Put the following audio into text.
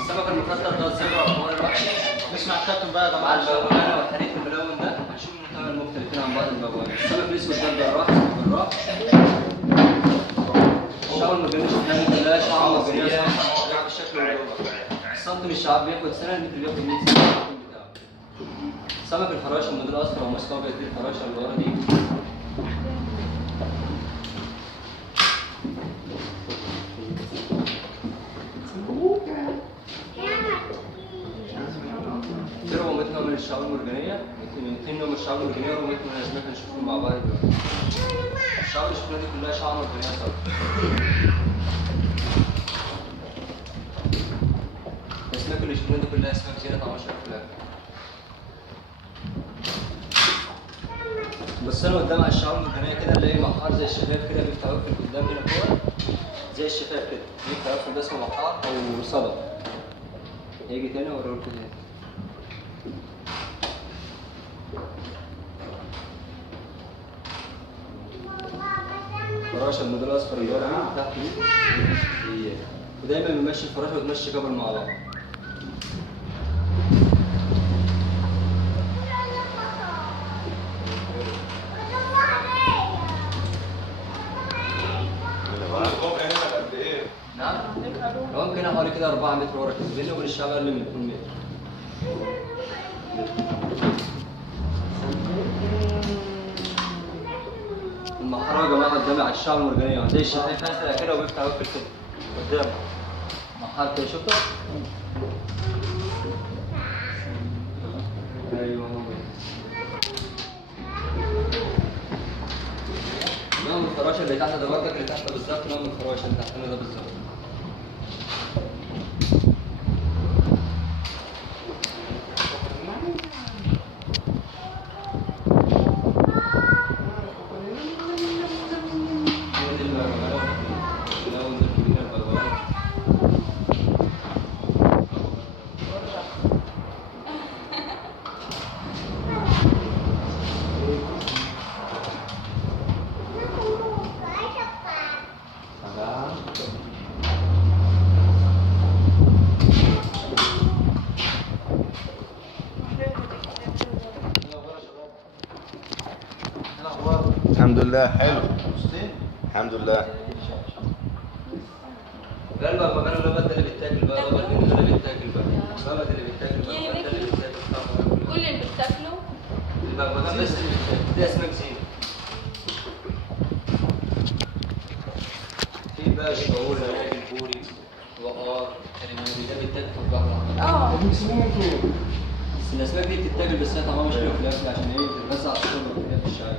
السمك المفلتر ده الزبرة والحمار الوحشي. نسمع الكابتن بقى طبعا. مع البغبغان والحريق الملون ده هنشوف ان كمان مختلفين عن بعض البغبغان. السمك الاسود ده الجراح اسمه الجراح. الشعب المرجاني شفناه كلها شعب مرجانية صح بالشكل اللي جوه. السنتي من الشعب بياخد سنة، المتر بياخد 100 سنة بتاعه. سمك الفراشة النضال الأصفر أو ماسك أبيض دي الفراشة اللي ورا دي. دي رقمتنا من الشعاب المرجانية، 200 نوع من الشعاب المرجانية ورقمتنا من الأسماك اللي نشوفهم مع بعض دلوقتي. الشعاب اللي شفناها دي كلها شعاب مرجانية صفرا. الأسماك اللي شفناها دي كلها أسماك زينة طعمها شكل في الأكل. بس أنا قدام على الشعاب المرجانية كده نلاقي محار زي الشفاف كده بيفتح يقفل قدام هنا فوق زي الشفاف كده، بيفتح يقفل ده اسمه محار أو صدى. هيجي تاني وأوريهولكوا تاني. فراشة النضال الأصفر اللي ورا دي تحت دي ودايما بنمشي الفراشة وتمشي كبر مع بعض. نعم؟ العمق هنا حوالي كده 4 متر ورا كده، بيننا وبين الشعب أقل من 2 متر. المحاره يا جماعه قدامي على الشعب المرجانيه زي الشفايف نازله كده وبيفتح ويقفل كده قدام محار كده شفته؟ ايوه هو نوع من الفراشه اللي تحت ده برضك اللي تحت بالظبط نوع من الفراشه اللي تحتنا ده بالظبط. الحمد لله حلو. الحمد لله. ده البغبغان اللي اللي بيتاكل بقى، البغبغان اللي بيتاكل بقى، البغبغان اللي بيتاكل بقى، ده اللي بيتاكل. كل اللي بتاكله؟ البغبغان بس اللي بيتاكل، دي اسماك زينة. في بقى الشعور البوري، وقار، كريماني، ده بيتاكل في البحر. بس الاسماك دي بتتاكل بس هي طعمها مش حلو في الاكل عشان ايه بتتغذى على السكر في الشعب.